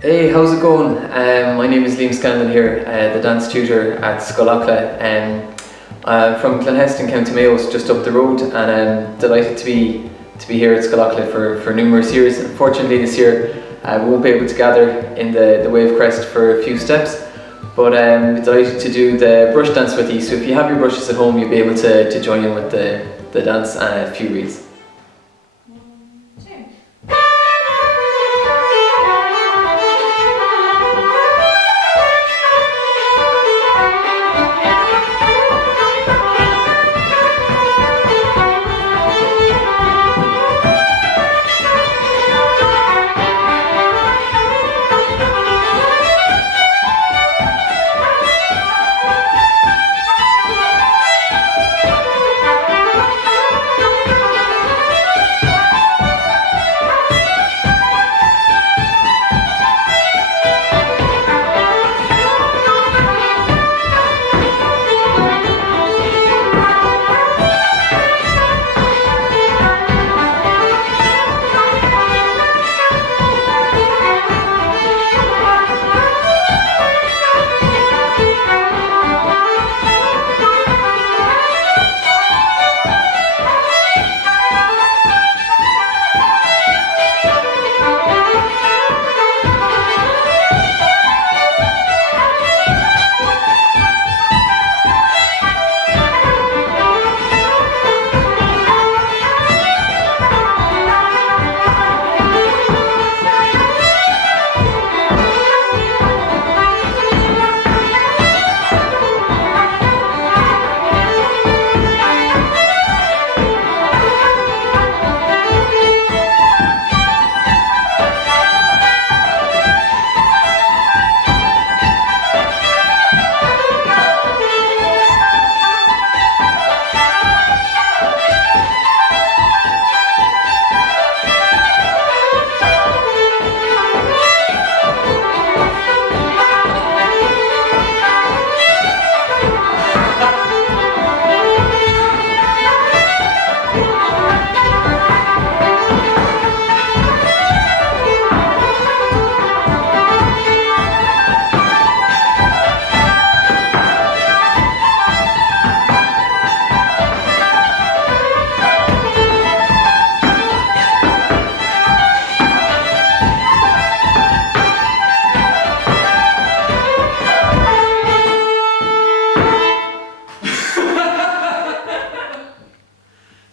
Hey, how's it going? My name is Liam Scanlon here, the dance tutor at Scoil. From Clonheston, County Mayo, just up the road, and I'm delighted to be here at Scoil for numerous years. Unfortunately, this year we won't be able to gather in the wave crest for a few steps, but I'm delighted to do the brush dance with you. So if you have your brushes at home, you'll be able to join in with the dance and a few reels.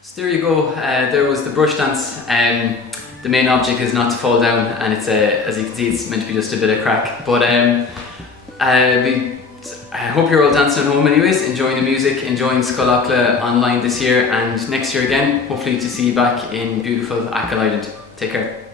So there you go, there was the brush dance. The main object is not to fall down, and it's as you can see, it's meant to be just a bit of crack. But I hope you're all dancing at home anyways, enjoying the music, enjoying Scoil online this year, and next year again, hopefully to see you back in beautiful Achill Island. Take care.